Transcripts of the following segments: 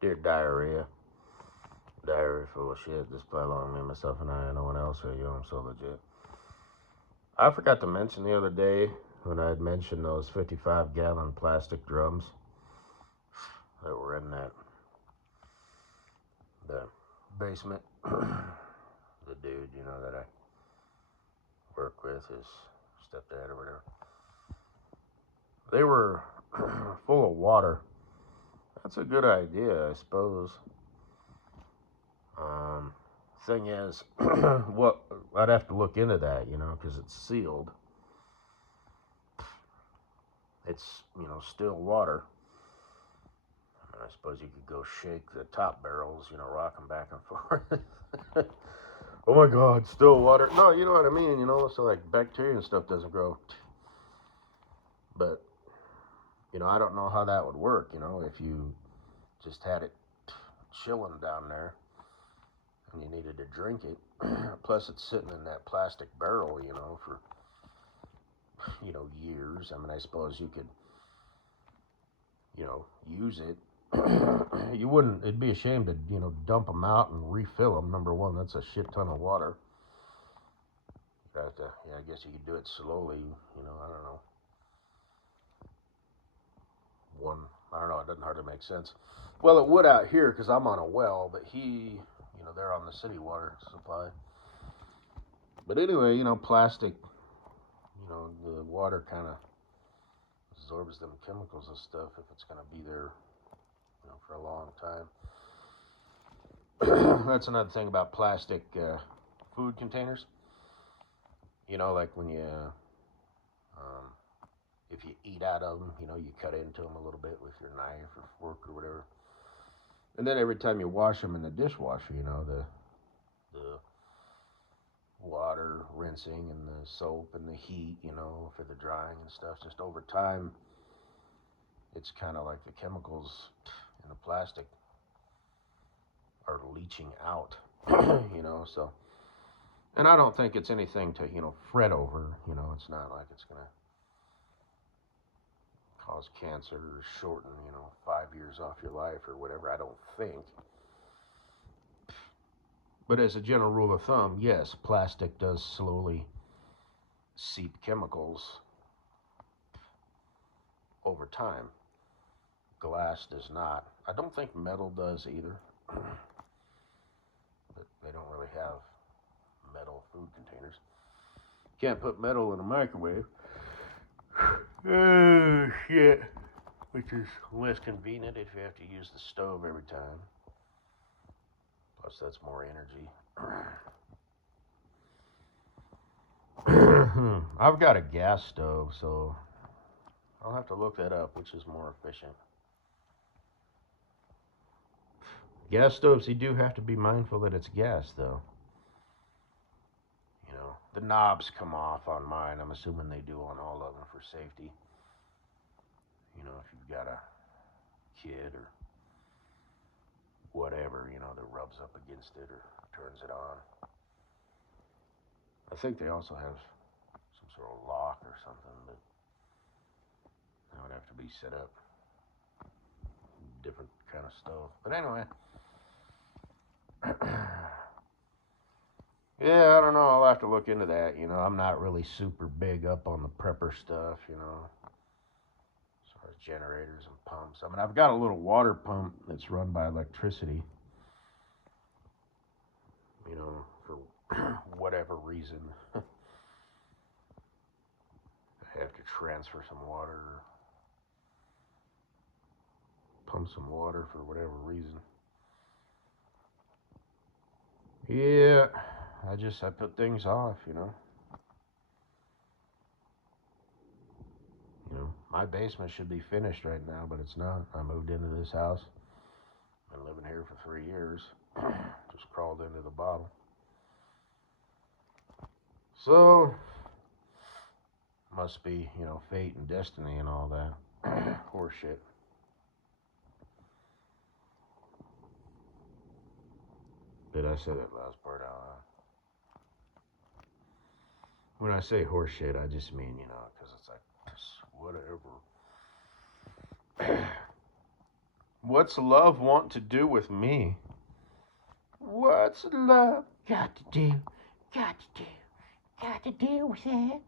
Dear diarrhea. Diarrhea full of shit. Just play along me, myself, and I, and no one else. So yo, I'm so legit. I forgot to mention the other day when I had mentioned those 55-gallon plastic drums that were in the basement. The dude, that I work with, his stepdad or whatever. They were full of water. That's a good idea, I suppose. Thing is, what I'd have to look into that, because it's sealed. It's, still water. I suppose you could go shake the top barrels, rock them back and forth. Oh my God, still water. No, you know what I mean, so like bacteria and stuff doesn't grow. But, I don't know how that would work, if you just had it chilling down there and you needed to drink it. Plus, it's sitting in that plastic barrel, for, years. I mean, I suppose you could, use it. You wouldn't, it'd be a shame to, dump them out and refill them. Number one, that's a shit ton of water. You'd have to, I guess you could do it slowly, I don't know. I don't know, it doesn't hardly make sense. Well, it would out here because I'm on a well, but they're on the city water supply. But anyway, plastic, the water kind of absorbs them chemicals and stuff if it's going to be there, for a long time. That's another thing about plastic food containers. Like when you, if you eat out of them, you cut into them a little bit with your knife or fork or whatever. And then every time you wash them in the dishwasher, the water rinsing and the soap and the heat, for the drying and stuff, just over time, it's kind of like the chemicals in the plastic are leaching out, so. And I don't think it's anything to, fret over, it's not like it's going to cause cancer or shorten, 5 years off your life or whatever, I don't think. But as a general rule of thumb, yes, plastic does slowly seep chemicals over time. Glass does not. I don't think metal does either. But they don't really have metal food containers. Can't put metal in a microwave. Oh, shit. Which is less convenient if you have to use the stove every time. Plus, that's more energy. I've got a gas stove, so I'll have to look that up, which is more efficient. Gas stoves, you do have to be mindful that it's gas, though. The knobs come off on mine. I'm assuming they do on all of them for safety. If you've got a kid or whatever, that rubs up against it or turns it on. I think they also have some sort of lock or something, but that would have to be set up. Different kind of stove. But anyway. Yeah, I don't know. I'll have to look into that. I'm not really super big up on the prepper stuff, as far as generators and pumps. I mean, I've got a little water pump that's run by electricity, for whatever reason. I have to transfer some water, pump some water for whatever reason. Yeah, I put things off, My basement should be finished right now, but it's not. I moved into this house. Been living here for 3 years. Just crawled into the bottle. So, must be, fate and destiny and all that. Horseshit. Did I say that last part out loud? When I say horseshit, I just mean, because it's like, whatever. What's love want to do with me? What's love got to do? Got to do? Got to do with it?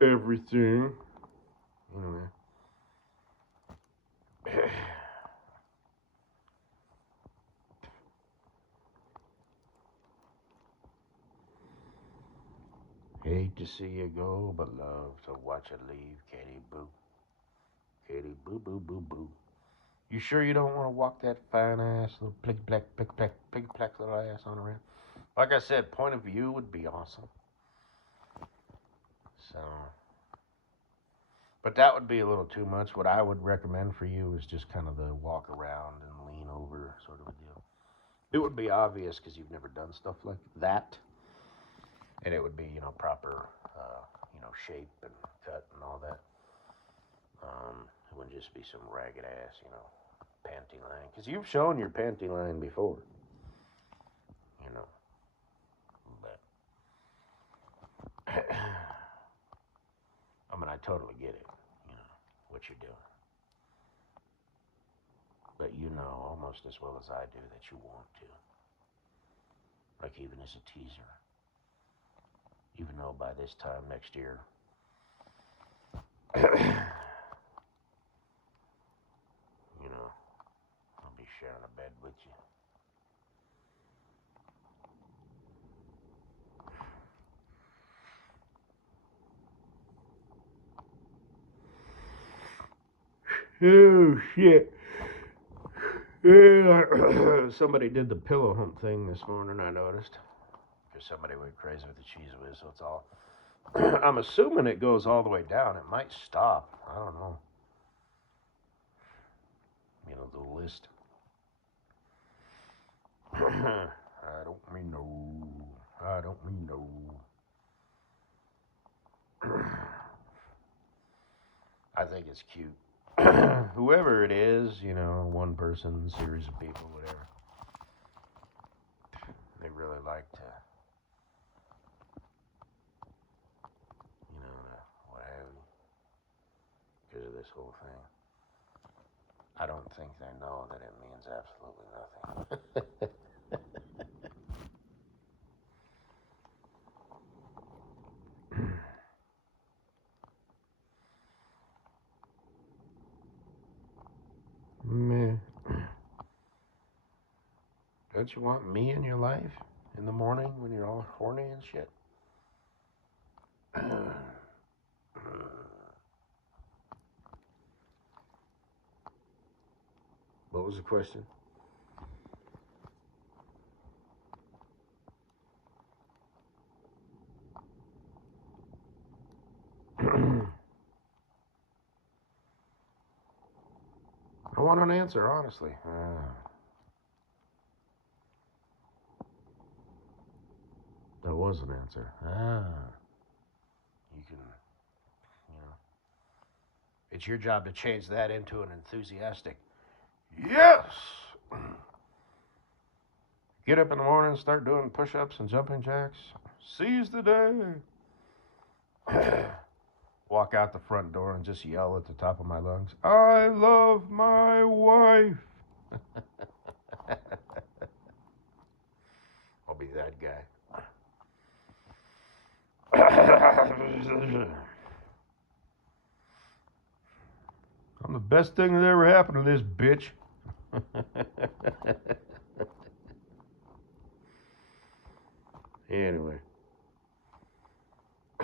Everything. Anyway. Hate to see you go, but love to watch you leave, Katie Boo. Katie Boo Boo Boo Boo. You sure you don't want to walk that fine ass little plick plack little ass on around? Like I said, point of view would be awesome. So, but that would be a little too much. What I would recommend for you is just kind of the walk around and lean over sort of a deal. It would be obvious because you've never done stuff like that, and it would be proper, shape and cut and all that. It wouldn't just be some ragged ass, panty line. Because you've shown your panty line before, But I mean, I totally get it, what you're doing. But you know almost as well as I do that you want to. Like even as a teaser. Even though by this time next year, I'll be sharing a bed with you. Oh shit. Somebody did the pillow hump thing this morning, I noticed. Because somebody went crazy with the cheese whiz, so it's all. I'm assuming it goes all the way down. It might stop. I don't know. The list. I don't mean no. I don't mean no. I think it's cute. Whoever it is, one person, series of people, whatever. They really like to, what have you, because of this whole thing. I don't think they know that it means absolutely nothing. Meh. Don't you want me in your life in the morning when you're all horny and shit? What was the question? I want an answer, honestly. That was an answer. You can, it's your job to change that into an enthusiastic yes. Get up in the morning and start doing push-ups and jumping jacks. Seize the day. Walk out the front door and just yell at the top of my lungs, I love my wife. I'll be that guy. I'm the best thing that ever happened to this bitch. Anyway.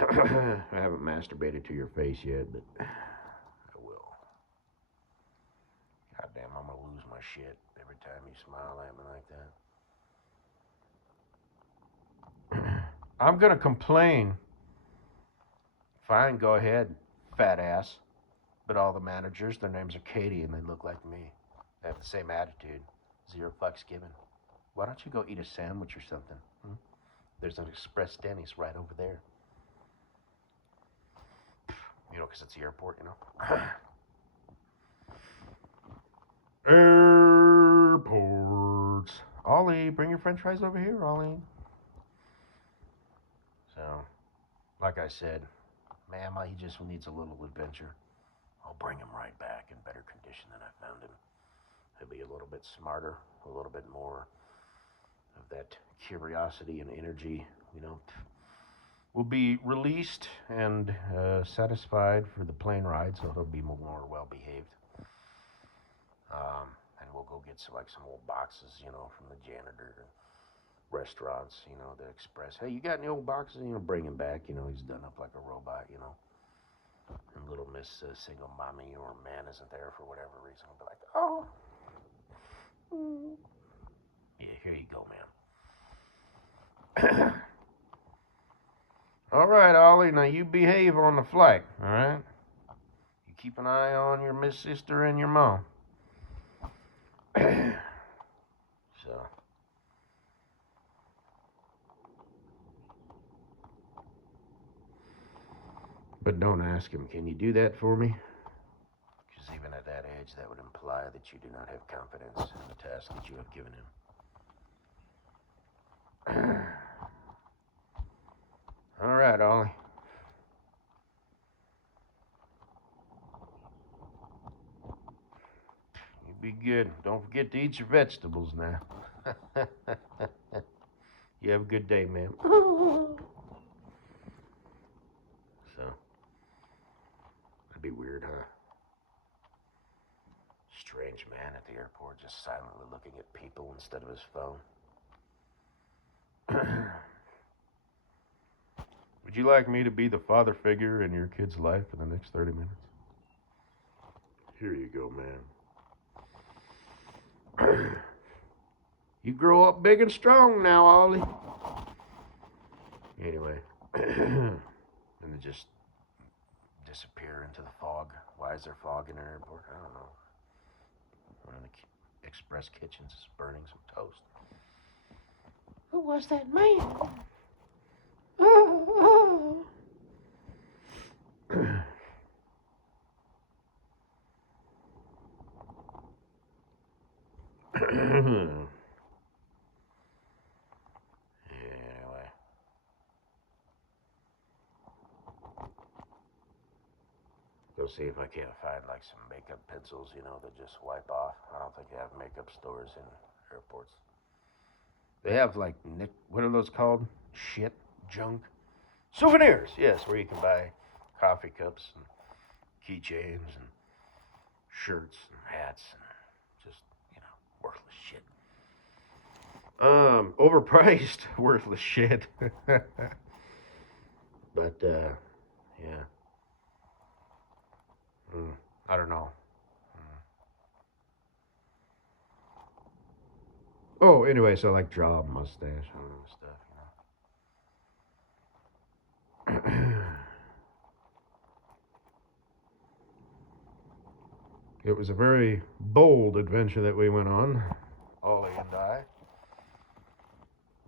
I haven't masturbated to your face yet, but I will. Goddamn, I'm gonna lose my shit every time you smile at me like that. I'm gonna complain. Fine, go ahead, fat ass. But all the managers, their names are Katie and they look like me. They have the same attitude. 0 fucks given. Why don't you go eat a sandwich or something? There's an Express Denny's right over there. Because it's the airport, Airports. Ollie, bring your french fries over here, Ollie. So, like I said, Mama, he just needs a little adventure. I'll bring him right back in better condition than I found him. He'll be a little bit smarter, a little bit more of that curiosity and energy, will be released and satisfied for the plane ride, so he'll be more well behaved. And we'll go get some old boxes, from the janitor and restaurants, the express. Hey, you got any old boxes? Bring him back. He's done up like a robot, And little Miss Single Mommy or Man isn't there for whatever reason. I'll be like, oh. Yeah, here you go, man. All right, Ollie, now you behave on the flight, all right? You keep an eye on your Miss Sister and your mom. So. But don't ask him, can you do that for me? Because even at that age, that would imply that you do not have confidence in the task that you have given him. All right, Ollie. You be good. Don't forget to eat your vegetables now. You have a good day, man. So, that'd be weird, huh? Strange man at the airport just silently looking at people instead of his phone. Would you like me to be the father figure in your kid's life for the next 30 minutes? Here you go, man. You grow up big and strong now, Ollie. Anyway. And they just disappear into the fog. Why is there fog in an airport? I don't know. One of the express kitchens is burning some toast. Who was that man? Oh. Anyway. Go see if I can't find some makeup pencils, that just wipe off. I don't think they have makeup stores in airports. They have what are those called? Shit, junk. Souvenirs, yes, where you can buy coffee cups and keychains and shirts and hats and just, worthless shit. Overpriced, worthless shit. But, yeah. I don't know. Oh, anyway, so draw a mustache and stuff, It was a very bold adventure that we went on, Ollie and I.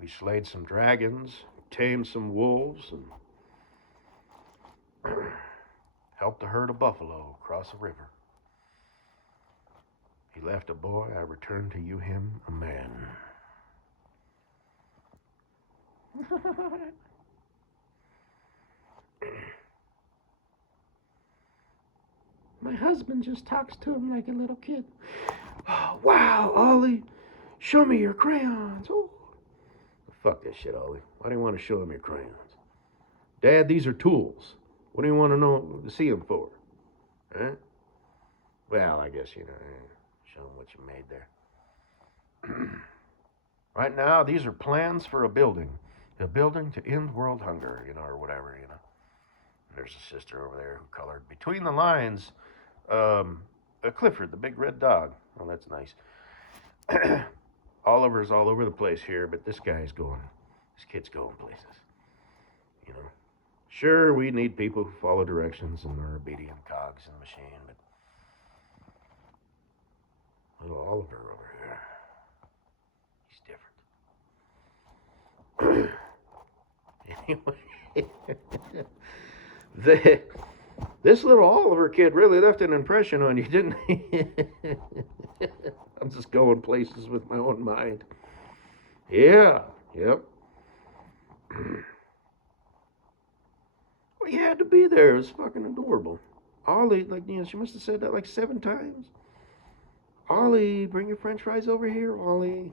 We slayed some dragons, tamed some wolves, and helped a herd of buffalo cross a river. He left a boy, I returned to you him, a man. My husband just talks to him like a little kid. Oh, wow, Ollie, show me your crayons. Oh. Fuck this shit, Ollie. Why do you want to show him your crayons? Dad, these are tools. What do you want to see them for? Huh? Well, I guess, show them what you made there. Right now, these are plans for a building to end world hunger, or whatever, There's a sister over there who colored between the lines, Clifford, the big red dog. Oh, that's nice. Oliver's all over the place here, but this kid's going places, Sure, we need people who follow directions and are obedient cogs in the machine, but little Oliver over here, he's different. Anyway, this little Oliver kid really left an impression on you, didn't he? I'm just going places with my own mind. Yeah, yep. Well, you had to be there. It was fucking adorable. Ollie, like, she must have said that like 7 times. Ollie, bring your French fries over here, Ollie.